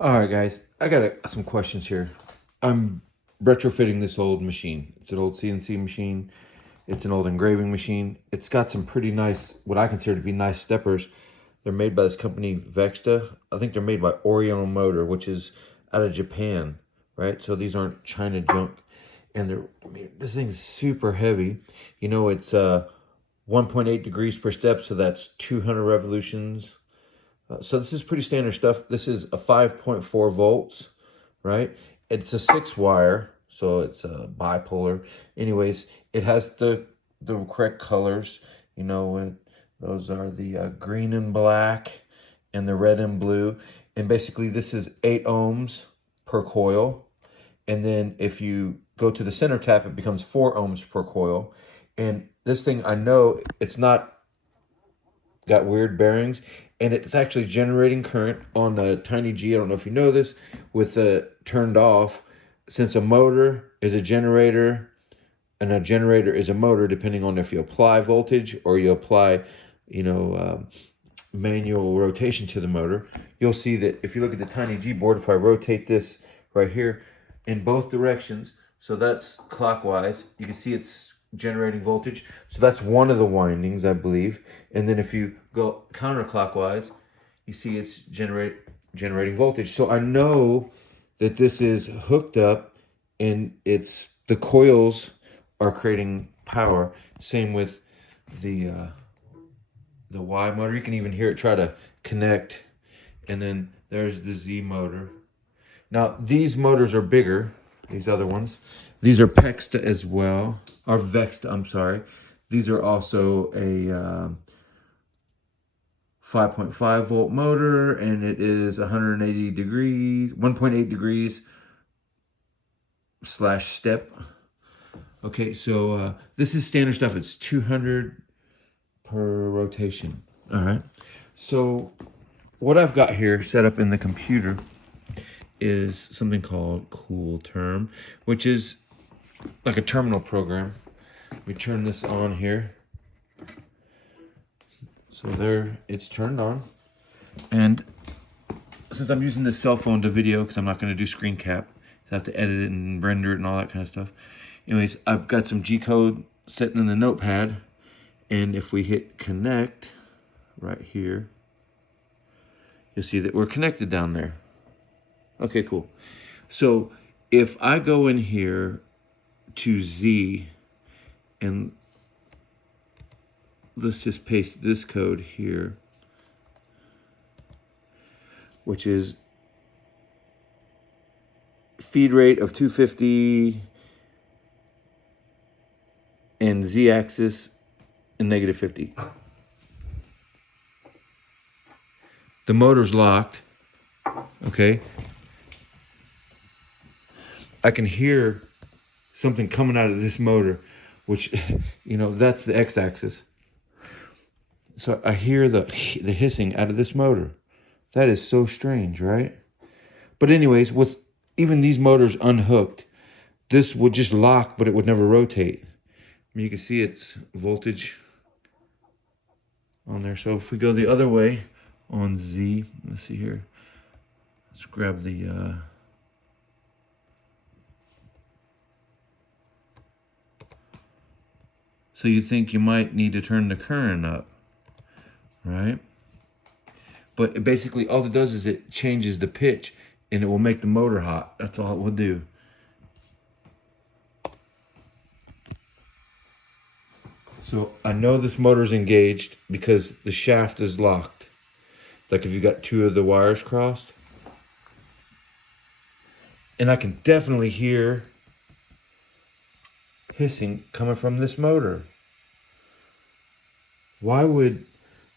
All right, guys, I got some questions here. I'm retrofitting this old machine. It's an old CNC machine. It's an old engraving machine. It's got some pretty nice, what I consider to be nice steppers. They're made by this company Vexta. I think they're made by Oriental Motor, which is out of Japan, right? So these aren't China junk. And this thing's super heavy. You know, it's 1.8 degrees per step, so that's 200 revolutions. So this is pretty standard stuff. This is a 5.4 volts, right? It's a 6 wire, so it's a bipolar. Anyways, it has the correct colors. You know, and those are the green and black and the red and blue. And basically, this is 8 ohms per coil. And then if you go to the center tap, it becomes 4 ohms per coil. And this thing, I know it's not got weird bearings, and it's actually generating current on the TinyG. I don't know if you know this, with the turned off, since a motor is a generator and a generator is a motor, depending on if you apply voltage or you apply, manual rotation to the motor. You'll see that if you look at the TinyG board, if I rotate this right here in both directions, so that's clockwise, you can see it's generating voltage. So that's one of the windings, I believe. And then if you go counterclockwise, you see it's generating voltage. So I know that this is hooked up, and it's the coils are creating power. Same with the Y motor. You can even hear it try to connect. And then there's the Z motor. Now, these motors are bigger, these other ones. These are Pexta as well, or Vexta, I'm sorry. These are also a 5.5 volt motor, and it is 180 degrees, 1.8 degrees slash step. Okay, so this is standard stuff. It's 200 per rotation. All right. So what I've got here set up in the computer is something called CoolTerm, which is like a terminal program. We turn this on here. So there, it's turned on. And since I'm using this cell phone to video, because I'm not going to do screen cap, I have to edit it and render it and all that kind of stuff. Anyways, I've got some G code sitting in the notepad. And if we hit connect right here, you'll see that we're connected down there. Okay, cool. So if I go in here to Z, and let's just paste this code here, which is feed rate of 250 and Z axis and -50. The motor's locked. Okay. I can hear something coming out of this motor, which, that's the x-axis. So I hear the hissing out of this motor. That is so strange, right? But anyways, with even these motors unhooked, this would just lock, but it would never rotate. I mean, you can see its voltage on there. So if we go the other way on Z, let's see here. Let's grab the so you think you might need to turn the current up, right? But basically all it does is it changes the pitch, and it will make the motor hot. That's all it will do. So I know this motor's engaged because the shaft is locked. Like if you got two of the wires crossed. And I can definitely hear hissing coming from this motor. Why would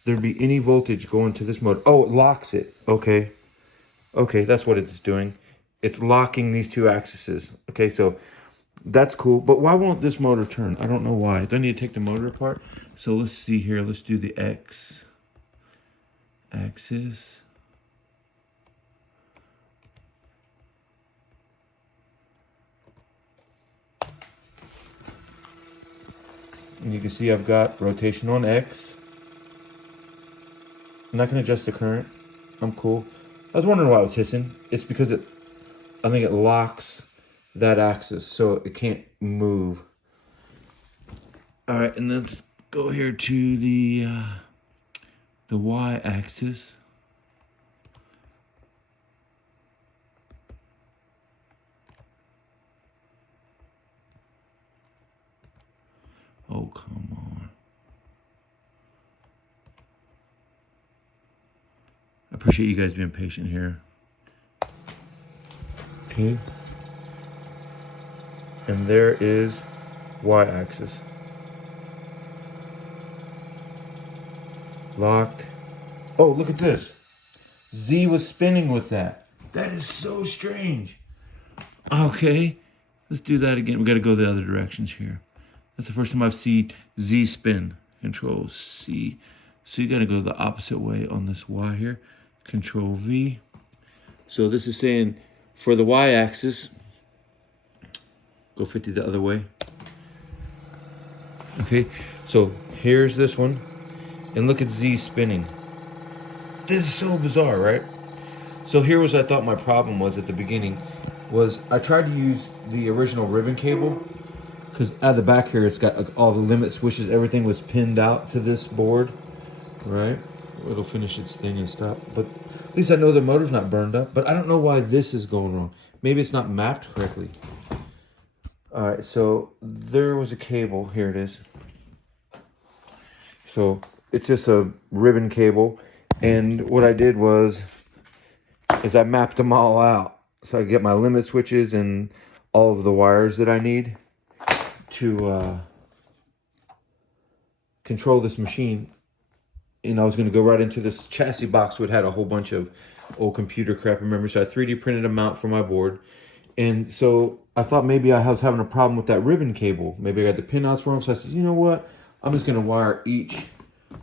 there be any voltage going to this motor? Oh, it locks it. Okay. Okay, that's what it's doing. It's locking these two axes. Okay, so that's cool. But why won't this motor turn? I don't know why. Do I need to take the motor apart? So let's see here. Let's do the X axis. And you can see I've got rotation on X. I'm not going to adjust the current. I'm cool. I was wondering why it was hissing. It's because I think it locks that axis so it can't move. All right, and then let's go here to the y-axis. Oh, come on. I appreciate you guys being patient here. Okay. And there is y-axis. Locked. Oh, look at this. Z was spinning with that. That is so strange. Okay. Let's do that again. We got to go the other directions here. That's the first time I've seen Z spin. Control C. So you got to go the opposite way on this Y here. Control V. So this is saying for the Y axis, go 50 the other way. Okay, so here's this one. And look at Z spinning. This is so bizarre, right? So here was I thought my problem was at the beginning was I tried to use the original ribbon cable because at the back here it's got all the limit switches, everything was pinned out to this board, right? It'll finish its thing and stop. But at least I know the motor's not burned up, but I don't know why this is going wrong. Maybe it's not mapped correctly. All right, so there was a cable, here it is. So it's just a ribbon cable. And what I did is I mapped them all out. So I get my limit switches and all of the wires that I need to control this machine. And I was going to go right into this chassis box which had a whole bunch of old computer crap, remember? So I 3D printed them out for my board. And so I thought maybe I was having a problem with that ribbon cable. Maybe I got the pinouts wrong. So I said, you know what? I'm just going to wire each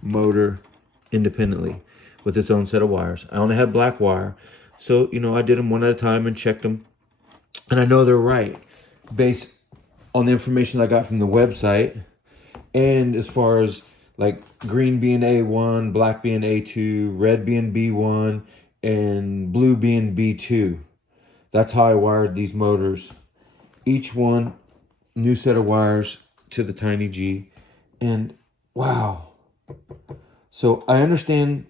motor independently with its own set of wires. I only had black wire. So, you know, I did them one at a time and checked them. And I know they're right based on the information I got from the website. And as far as like green being A1, black being A2, red being B1, and blue being B2. That's how I wired these motors. Each one, new set of wires to the TinyG. And wow. So I understand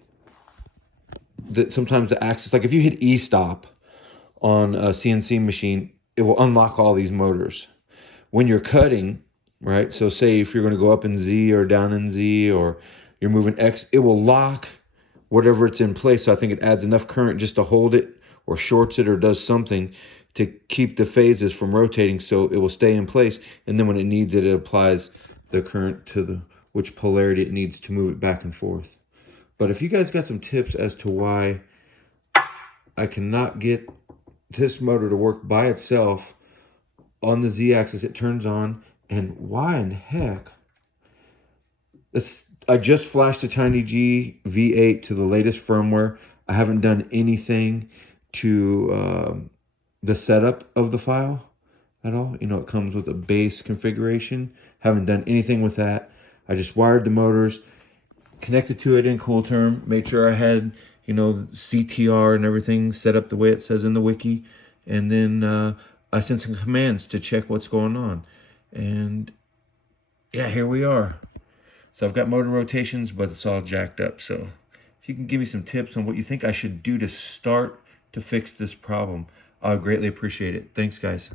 that sometimes the axis, like if you hit E-stop on a CNC machine, it will unlock all these motors. When you're cutting, right? So say if you're going to go up in Z or down in Z or you're moving X, it will lock whatever it's in place. So I think it adds enough current just to hold it or shorts it or does something to keep the phases from rotating so it will stay in place. And then when it needs it, it applies the current to the which polarity it needs to move it back and forth. But if you guys got some tips as to why I cannot get this motor to work by itself on the Z-axis, it turns on, and why in heck? I just flashed the TinyG V8 to the latest firmware. I haven't done anything to the setup of the file at all. You know, it comes with a base configuration. Haven't done anything with that. I just wired the motors, connected to it in CoolTerm, made sure I had, you know, CTR and everything set up the way it says in the wiki. And then I sent some commands to check what's going on. And yeah, here we are. So I've got motor rotations, but it's all jacked up. So if you can give me some tips on what you think I should do to start to fix this problem, I would greatly appreciate it. Thanks, guys.